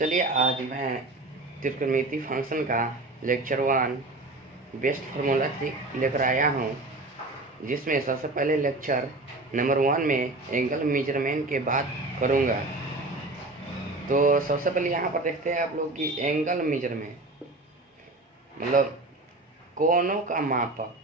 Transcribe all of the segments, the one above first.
चलिए आज मैं त्रिकोणमिति फंक्शन का लेक्चर 1 बेस्ट फार्मूला लेकर आया हूँ, जिसमें सबसे पहले लेक्चर नंबर 1 में एंगल मेजरमेंट के बात करूँगा। तो सबसे पहले यहाँ पर देखते हैं आप लोग कि एंगल मेजरमेंट मतलब कोणों का मापक,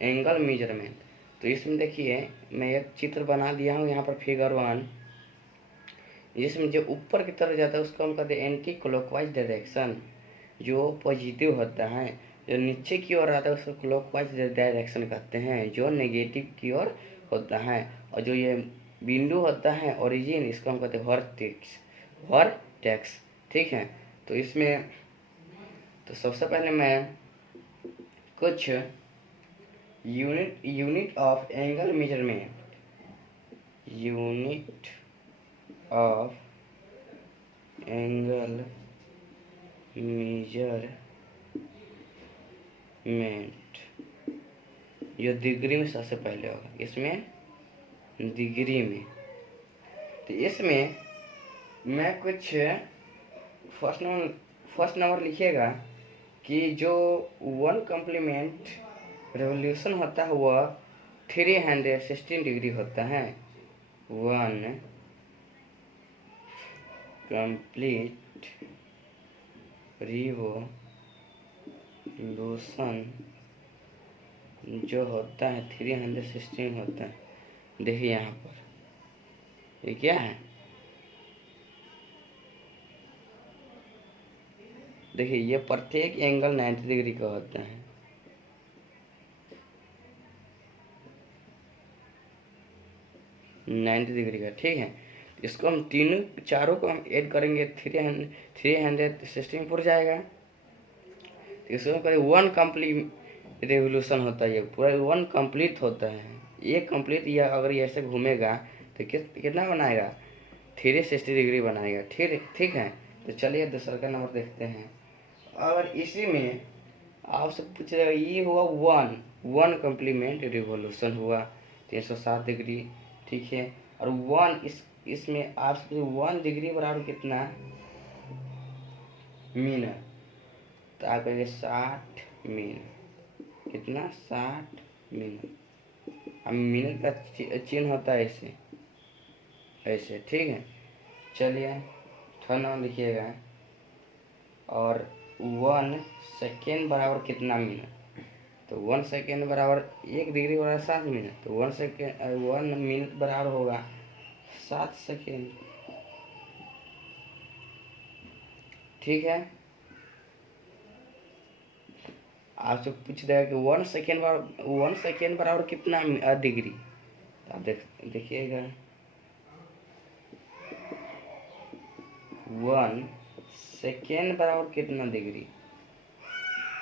एंगल मेजरमेंट। तो इसमें देखिए मैं एक चित्र बना दिया हूँ यहाँ पर फिगर 1, जिसमें जो ऊपर की तरफ जाता है उसको हम कहते हैं एंटी क्लॉकवाइज डायरेक्शन, जो पॉजिटिव होता है। जो नीचे की ओर आता है उसको क्लॉकवाइज डायरेक्शन कहते हैं, जो नेगेटिव की ओर होता है। और जो ये बिंदु होता है ओरिजिन, इसको हम कहते हैं वर्टेक्स। ठीक है, तो इसमें तो सबसे पहले मैं कुछ unit of angle measurement, unit of angle measurement जो डिग्री में सबसे पहले होगा, इसमें डिग्री में। तो इसमें मैं कुछ फर्स्ट नंबर लिखिएगा कि जो 1 कॉम्प्लीमेंट रेवोल्यूशन होता है वह 316 डिग्री होता है। 1 कंप्लीट रिवोल्यूशन जो होता है 316 होता है। देखिए यहाँ पर ये क्या है, देखिए ये प्रत्येक एंगल 90 डिग्री का होता है। डिग्री का, ठीक है। इसको हम चारों को हम ऐड करेंगे, 316 पूरा जाएगा। तो इसको करें 1 कंप्लीट रेवोल्यूशन होता है, ये पूरा 1 कंप्लीट होता है। ये कंप्लीट या अगर ये ऐसे घूमेगा तो कितना बनाएगा, 360 डिग्री बनाएगा। ठीक है। तो चलिए दूसरा का नंबर देखते हैं। और इसी में आपसे पूछ रहे ये हुआ 1 कम्प्लीमेंट रिवोल्यूशन हुआ 307 डिग्री, ठीक है। और 1 इसमें आपसे 1 डिग्री बराबर कितना मिनट, तो आप कहेंगे 60 मिनट। कितना, 60 मिनट। अब मिनट का चिन्ह होता है ऐसे, ठीक है। चलिए थोड़ा लिखिएगा। और 1 सेकेंड बराबर कितना मिनट, तो 1 सेकेंड बराबर 1 डिग्री बराबर 7 मिनट। तो 1 मिनट बराबर होगा 7 सेकेंड, ठीक है। आपसे पूछ रहा है कि 1 सेकेंड बराबर कितना डिग्री, तो आप देखिएगा 1 सेकेंड बराबर कितना डिग्री।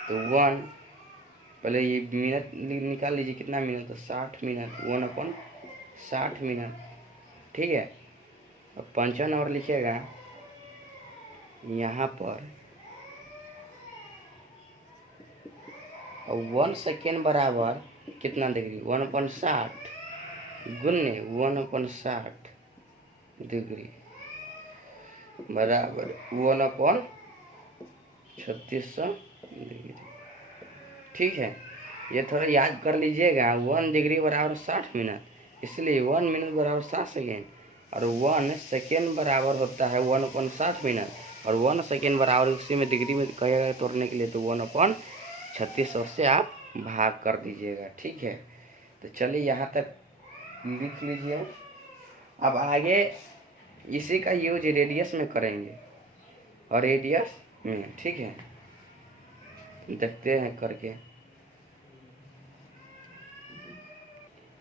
तो 1 पहले ये मिनट निकाल लीजिए, कितना मिनट, तो 60 मिनट, 1/60 मिनट, ठीक है। अब 5वां नंबर लिखिएगा यहाँ पर। और 1 सेकेंड बराबर कितना डिग्री, 1/60 गुने 1/60 डिग्री बराबर 1/3600 डिग्री, ठीक है। ये थोड़ा याद कर लीजिएगा। 1 डिग्री बराबर 60 मिनट, इसलिए 1 मिनट बराबर 7 सेकेंड। और 1 सेकेंड बराबर होता है 1/60 मिनट। और 1 सेकेंड बराबर उसी में डिग्री में कहेगा तोड़ने के लिए, तो 1/3600 से आप भाग कर दीजिएगा, ठीक है। तो चलिए यहाँ तक लिख लीजिए। अब आगे इसी का यूज रेडियस में करेंगे, और रेडियस में, ठीक है। देखते हैं करके।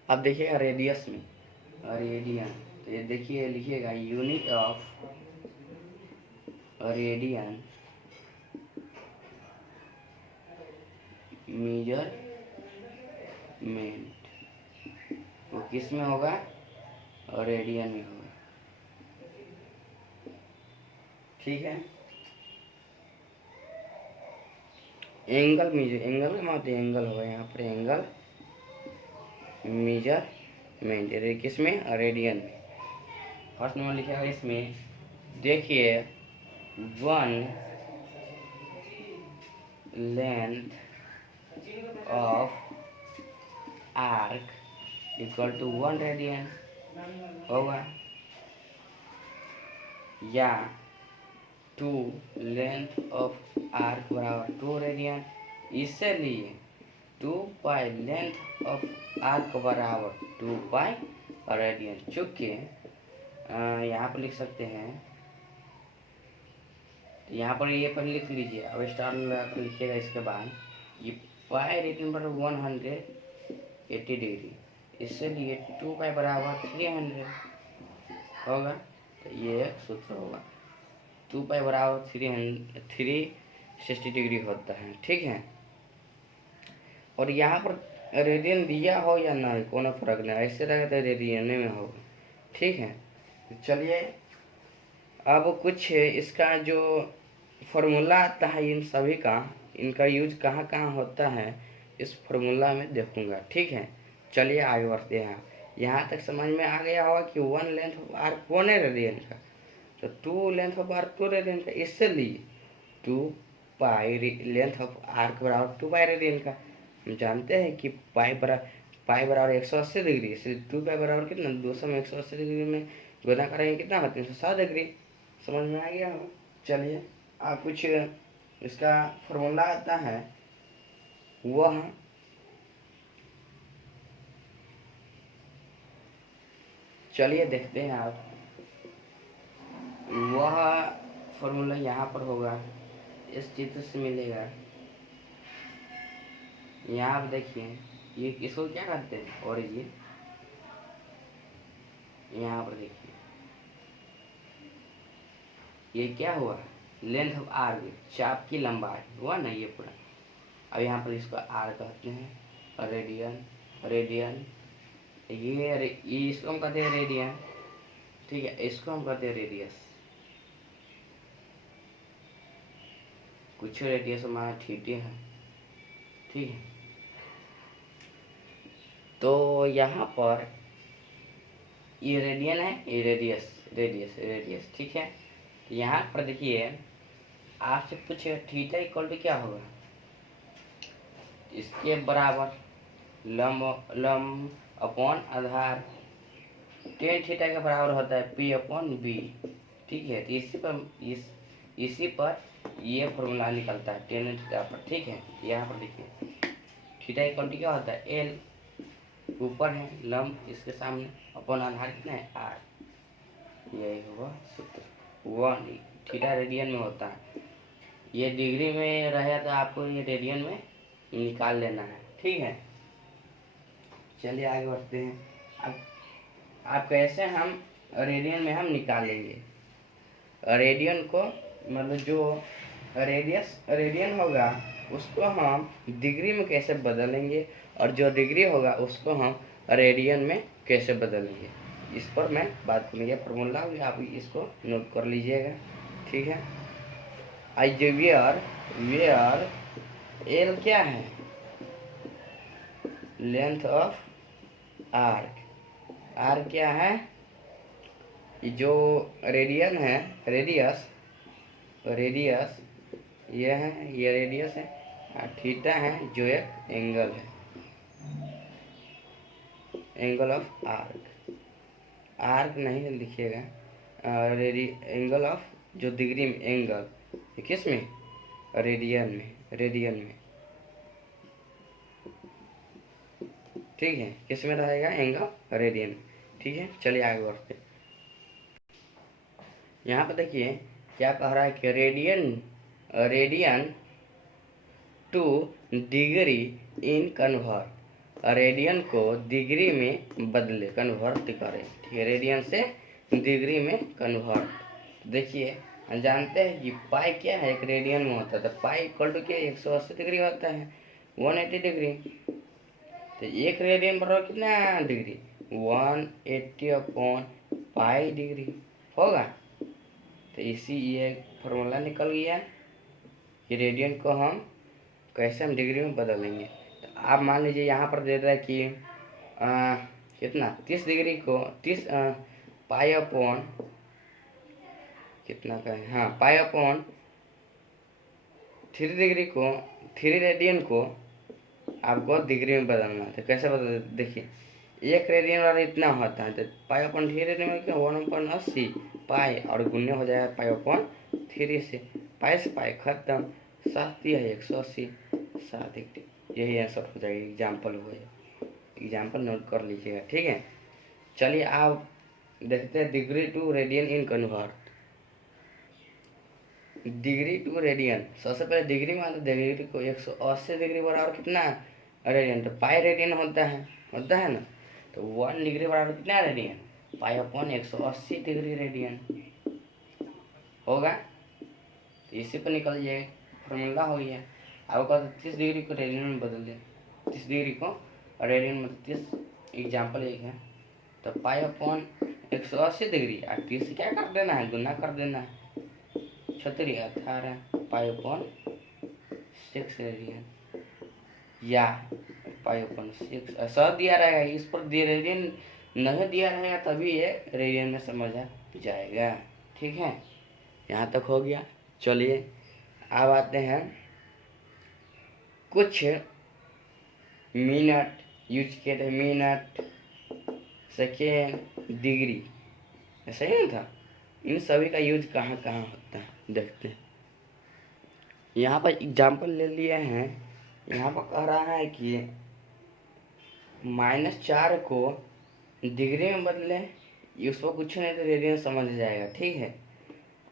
अब देखिएगा रेडियस में, रेडियन। तो ये देखिए लिखिएगा यूनिट ऑफ रेडियन मेजरमेंट, वो किस में होगा, रेडियन में होगा, ठीक है। एंगल का मतलब एंगल होगा यहाँ पर, एंगल मेजरमेंट किस में, रेडियन में। फर्स्ट नंबर लिखा है इसमें। देखिए one length of arc equal to 1 radian होगा, या 2 लेंथ ऑफ आर्क बराबर 2 रेडियन। इसलिए 2 पाई लेंथ ऑफ आर्क बराबर 2 पाई रेडियन। चूँकि यहाँ पर लिख सकते हैं, यहाँ पर ये पर लिख लीजिए, अब स्टार लगा कर लिखिएगा। इसके बाद ये पाई रेडियन पर 180 डिग्री, इसलिए 2 पाई बराबर 300 होगा। तो ये सूत्र होगा, 2 पाई बराबर 360 डिग्री होता है। ठीक है, और यहाँ पर रेडियन दिया हो या ना कोनो फर्क नहीं, ऐसे रहेगा तो रेडियन में होगा। ठीक है, चलिए अब कुछ इसका जो फॉर्मूला आता है इन सभी का, इनका यूज कहाँ कहाँ होता है इस फॉर्मूला में देखूंगा। ठीक है, चलिए आगे बढ़ते हैं। यहाँ तक समझ में आ गया होगा कि 1 लेंथ ऑफ आर्क 1 रेडियन का, तो 2 लेंथ ऑफ आर्क 2 रेडियन का, इसलिए 2 पाई लेंथ ऑफ आर्क बराबर 2 पाई रेडियन का। हम जानते हैं कि पाई बराबर 180 डिग्री, इसलिए 2 पाई बराबर कितना, 200 में 180 डिग्री में गुना करेंगे कितना होता है, 360 डिग्री। समझ में आ गया हो। चलिए आप कुछ इसका फॉर्मूला आता है, वह चलिए देखते हैं आप। वह फॉर्मूला यहाँ पर होगा, इस चित्र से मिलेगा। यहाँ आप देखिए, ये इसको क्या कहते हैं, ओरिजिन। यहाँ पर देखिए ये क्या हुआ, लेंथ ऑफ आर्क, चाप की लंबाई हुआ ना ये पूरा। अब यहाँ पर इसको आर कहते हैं, रेडियन ये इसको हम कहते हैं रेडियन। ठीक है, इसको हम कहते हैं रेडियस। कुछ रेडियस हमारा थीटे है। ठीक है, तो यहाँ पर ये रेडियन है, ये रेडियस। ठीक है, यहाँ पर देखिए आपसे पूछे थीटा इक्वल टू क्या होगा, इसके बराबर लंब अपॉन आधार, टेन थीटा के बराबर होता है P अपॉन B। ठीक है, तो इसी पर ये फॉर्मूला निकलता है टेन थीटा पर। ठीक है, यहाँ पर देखिए थीटा इक्वल टू क्या होता है, L ऊपर है लंब इसके सामने, अपॉन आधार कितना है R। यही होगा सूत्र। 1 थीटा रेडियन में होता है, ये डिग्री में रहे तो आपको ये रेडियन में निकाल लेना है। ठीक है, चलिए आगे बढ़ते हैं। अब कैसे हम रेडियन में हम निकाल लेंगे रेडियन को, मतलब जो रेडियन होगा उसको हम डिग्री में कैसे बदलेंगे, और जो डिग्री होगा उसको हम रेडियन में कैसे बदलेंगे, इस पर मैं बात करूँगी। फॉर्मूला आप इसको नोट कर लीजिएगा। ठीक है, आज वेयर एल क्या है, लेंथ ऑफ आर्क, आर क्या है, जो रेडियन है, रेडियस ये है, ये रेडियस है, और थीटा है जो एक एंगल है, एंगल ऑफ आर्क नहीं लिखिएगा, एंगल ऑफ जो डिग्री में एंगल, किस में, रेडियन में। ठीक है, किस में रहेगा, एंगल रेडियन। ठीक है, चलिए आगे बढ़ते। यहाँ पर देखिए क्या कह रहा है कि radian two degree in convert, radian को डिग्री में बदले, कन्वर्ट करें। ठीक है, रेडियन से डिग्री में कन्वर्ट। देखिए हम जानते हैं कि पाई क्या है, एक रेडियन में होता है, तो पाई इक्वल टू क्या, 180 डिग्री होता है, 180 डिग्री। तो एक रेडियन बराबर कितना डिग्री, 180 अपॉन पाई डिग्री होगा। तो इसी ये फॉर्मूला निकल गया कि रेडियन को हम कैसे हम डिग्री में बदलेंगे। तो आप मान लीजिए यहाँ पर दे रहा है कि कितना, 30 डिग्री को 30 पाई अपॉन कितना का है, हाँ, पाई अपॉन 3 डिग्री को 3 रेडियन को आपको डिग्री में बदलना है। तो कैसे बदल, देखिए 1 रेडियन वाला इतना होता है, तो पाई अपॉन 3 रेडियन में क्या 1/80 पाई, और गुण्य हो जाएगा पाई अपॉन 3 से। पाई से पाई खत्म, 7 दिया है 180, 7 डिग्री। यही आंसर हो जाएगा, एग्जाम्पल हो जाएगा। एग्जाम्पल नोट कर लीजिएगा, ठीक है। चलिए आप देखते हैं degree to radian in convert. Degree to radian, सबसे पहले डिग्री मान लो, डिग्री को 180 डिग्री बराबर कितना रेडियन, तो पाई रेडियन होता है ना। तो 1 डिग्री बराबर कितना radian, pi upon 180 degree radian होगा। तो इसी पर निकल जाए, फॉर्मूला हो गया। आपको 30 डिग्री को रेडियन में बदल दे, 30 डिग्री को रेडियन में 30, एग्जाम्पल एक है। तो पाई अपॉन 180 डिग्री और 30 से क्या कर देना है, गुना कर देना है, 18 पाई अपॉन 6 रेडियन, या पाई अपॉन 6 ऐसा दिया रहेगा। इस पर रेडियन नहीं दिया रहेगा तभी ये रेडियन में समझा जाएगा, ठीक है। यहाँ तक हो गया। चलिए अब आते हैं कुछ मिनट यूज किए थे, मिनट, सेकेंड, डिग्री, ऐसा ही नहीं था। इन सभी का यूज कहाँ कहाँ होता है देखते हैं। यहाँ पर एग्जाम्पल ले लिए हैं। यहाँ पर कह रहा है कि -4 को डिग्री में बदले, उसको कुछ नहीं तो रेडियन समझ जाएगा, ठीक है।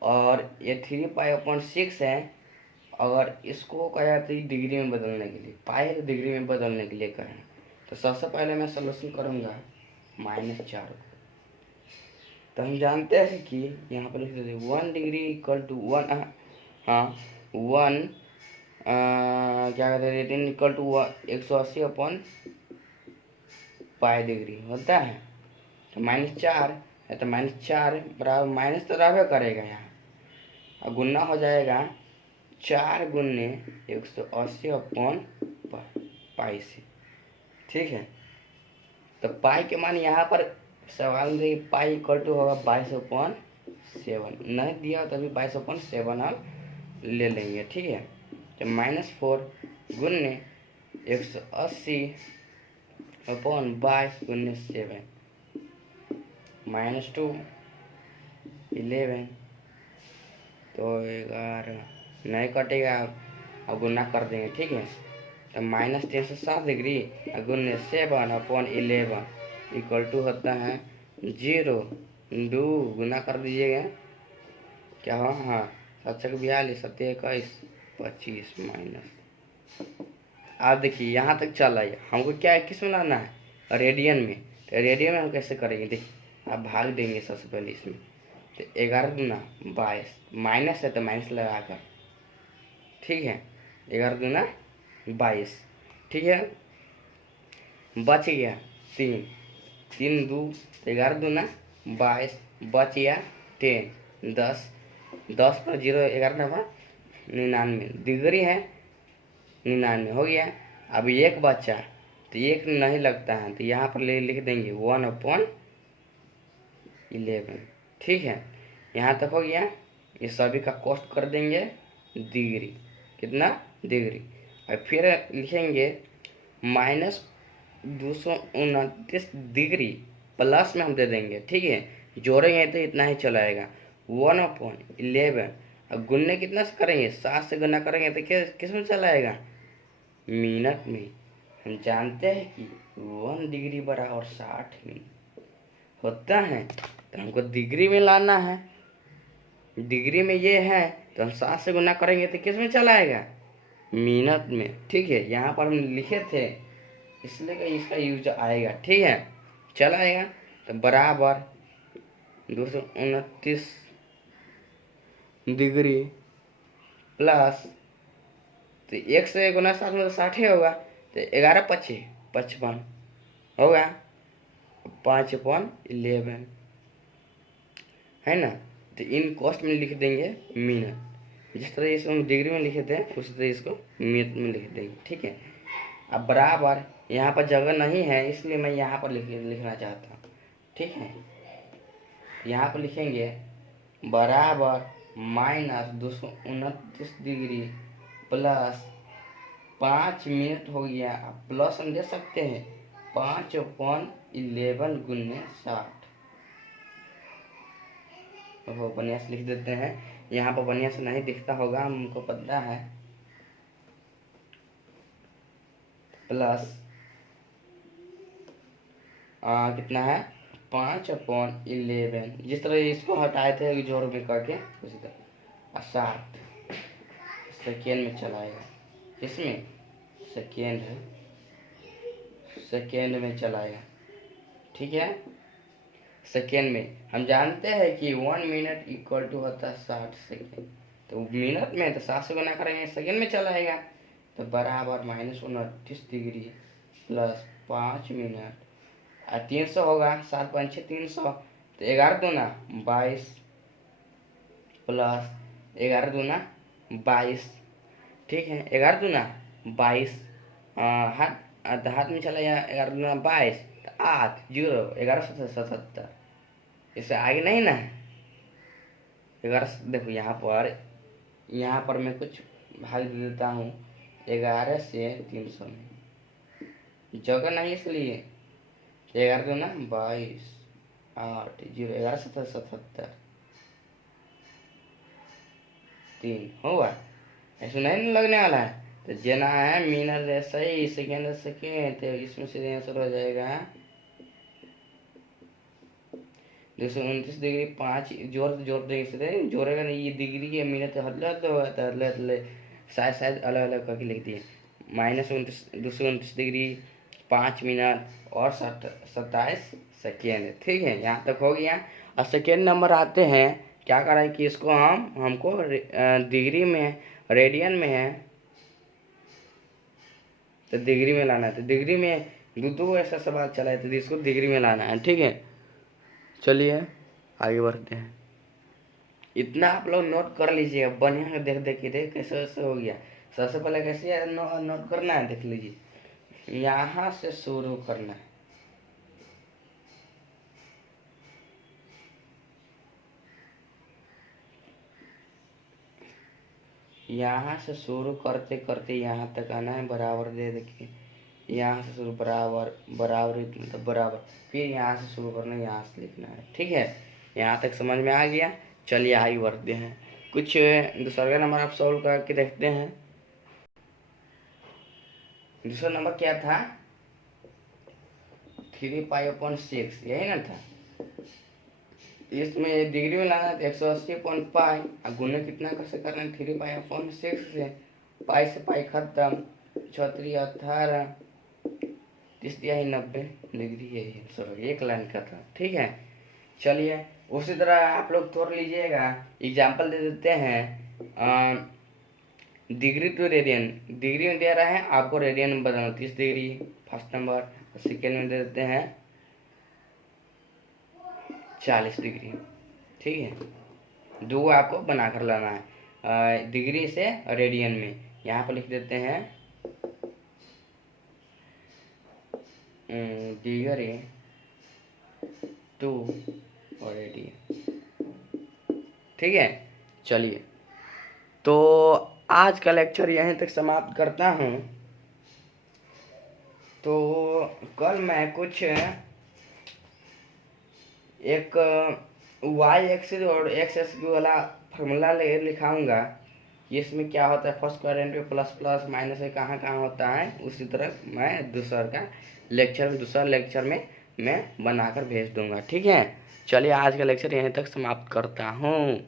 और ये 3 पाई/6 है, अगर इसको कहा जाता है डिग्री में बदलने के लिए, पाई को डिग्री में बदलने के लिए करें, तो सबसे पहले मैं सॉल्यूशन करूँगा -4 को। तो हम जानते हैं कि यहाँ पर लिख देते 1 डिग्री इक्वल टू 1, हाँ 1 क्या कहते हैं, radian equal to 180 upon pi degree होता है। तो -4 है, तो -4 बराबर माइनस तो रहबे करेगा यहाँ, और गुना हो जाएगा 4 गुने 180 अपॉन पाई से, ठीक है। तो पाई के मान यहाँ पर सवाल में पाई इक्वल टू होगा 22/7, नहीं दिया तभी 22/7 हम ले लेंगे, ठीक है। तो -4 गुने 180 अपॉन 22 गुने 7, -2 11, तो 11 नहीं कटेगा, अब गुना कर देंगे, ठीक है। तो -360 डिग्री गुने 7 अपॉन 11 इक्वल टू होता है 0, 2 गुना कर दीजिएगा, क्या हो, हाँ 7×42, 7×21, 25 माइनस। आप देखिए यहाँ तक चला है, हमको क्या किस में लाना है, रेडियन में। तो रेडियन में हम कैसे करेंगे, देखिए आप भाग देंगे सबसे पहले इसमें, तो 11 गुना 22, माइनस है तो माइनस लगा कर, ठीक है, 11 गुना 22, ठीक है। बच गया 3, 3 2 11 दूना 22, बच गया 10, 10 पर 0 11 नवा 99, डिग्री है 99 हो गया। अब एक बचा, तो एक नहीं लगता है, तो यहाँ पर लिख देंगे 1/11, ठीक है। यहाँ तक हो गया। ये सभी का कॉस्ट कर देंगे डिग्री, कितना डिग्री, और फिर लिखेंगे -229 डिग्री प्लस में हम दे देंगे, ठीक है। जोड़ेंगे तो इतना ही चलाएगा, 1/11, और गुन्ने कितना से करेंगे, 7 से गुना करेंगे तो किस में चलाएगा, मिनट में। हम जानते हैं कि 1 डिग्री बराबर 60 मिनट होता है, तो हमको डिग्री में लाना है। डिग्री में ये है तो हम 7 से गुना करेंगे तो किस में चलाएगा, मिनट में, ठीक है। यहाँ पर हम लिखे थे इसलिए कि इसका यूज आएगा, ठीक है, चलाएगा। तो बराबर 229 डिग्री प्लस, तो 1 से गुना 7 में तो 60 होगा, तो 11×5 = 55 होगा, 5/11 है ना। तो इन कॉस्ट में लिख देंगे मिनट, जिस तरह इसको हम डिग्री में लिखे थे उसी तरह इसको मिनट में लिख देंगे, ठीक है। अब बराबर यहाँ पर जगह नहीं है इसलिए मैं यहाँ पर लिखना चाहता हूँ, ठीक है। यहाँ पर लिखेंगे बराबर -229 डिग्री प्लस 5 मिनट हो गया। प्लस हम दे सकते हैं 5/11 गुने 60। तो बढ़िया से लिख देते हैं। यहाँ पर बढ़िया से नहीं दिखता होगा, हमको पता है। प्लस कितना है 5/11, जिस तरह इसको हटाए थे जोड़ में करके उसी तरह 60 सेकेंड में चलाएगा। इसमें सेकेंड में चलाएगा। ठीक है, सेकेंड में हम जानते हैं कि 1 मिनट इक्वल टू होता है 60 सेकेंड। तो मिनट में तो 60 से गुना करेंगे, सेकेंड में चलाएगा। तो बराबर -29 डिग्री प्लस 5 मिनट 300 होगा। 7 5 6 300। तो 11 दूना 22 प्लस 11 दूना 22। ठीक है, 11 दूना 22। हाथ में चला गया। 11 दूना 22, 8 0 11 77। इससे आगे नहीं ना 11। देखो यहाँ पर मैं कुछ भाग दे देता हूँ। 11 से 300 में जगह नहीं, इसलिए 11 दूना 22, 8 0 11 77 3 होगा। ऐसा नहीं लगने वाला है। तो जना है मिनट सही, सेकेंड सेकेंड, तो इसमें से आंसर हो जाएगा 229 डिग्री 5 जोड़ देंगे। जोड़ेगा नहीं, ये डिग्री के मिनट हदले शायद अलग अलग करके लिख दिए। -229 डिग्री 5 मिनट और 27 सेकेंड। ठीक है, यहाँ तक हो गया। और सेकेंड नंबर आते हैं। क्या करा है कि इसको हमको डिग्री में, रेडियन में है तो डिग्री में लाना है। तो डिग्री में दो ऐसा सवाल चला है, तो इसको डिग्री में लाना है। ठीक है, चलिए आगे बढ़ते हैं। इतना आप लोग नोट कर लीजिए, बढ़िया से देख कैसे हो गया। सबसे पहले कैसे नोट करना है देख लीजिए। यहाँ से शुरू करना है। यहाँ से शुरू करते करते यहाँ तक आना है। बराबर दे देखिए, यहाँ से शुरू बराबर मतलब बराबर, फिर यहाँ से शुरू करना है, यहाँ से लिखना है। ठीक है, यहाँ तक समझ में आ गया। चलिए आगे बढ़ते हैं। कुछ दूसरा नंबर आप सॉल्व करके देखते हैं। दूसरा नंबर क्या था? 3π/6, यही ना था। इसमें डिग्री में लाना है 180/π। गुना कितना कैसे करना है? 3π/6 से। पाई से पाई खत्म, 36 18 30 90 डिग्री है। सर एक लाइन का था। ठीक है, चलिए उसी तरह आप लोग तोड़ लीजिएगा। एग्जाम्पल दे देते हैं। डिग्री टू रेडियन, डिग्री में दे रहा है आपको, रेडियन में बताना 30 डिग्री फर्स्ट नंबर। सेकेंड में दे देते हैं 40 डिग्री। ठीक है, दो आपको बनाकर लाना है डिग्री से रेडियन में। यहाँ पर लिख देते हैं डिग्री टू और रेडियन। ठीक है, चलिए तो आज का लेक्चर यहीं तक समाप्त करता हूँ। तो कल मैं कुछ एक y एक्सिस और x एक्सिस वाला फार्मूला लिखाऊंगा। इसमें क्या होता है, फर्स्ट क्वाड्रेंट पे प्लस प्लस माइनस है कहाँ कहाँ होता है। उसी तरह मैं दूसरा लेक्चर में मैं बनाकर भेज दूंगा। ठीक है, चलिए आज का लेक्चर यहीं तक समाप्त करता हूँ।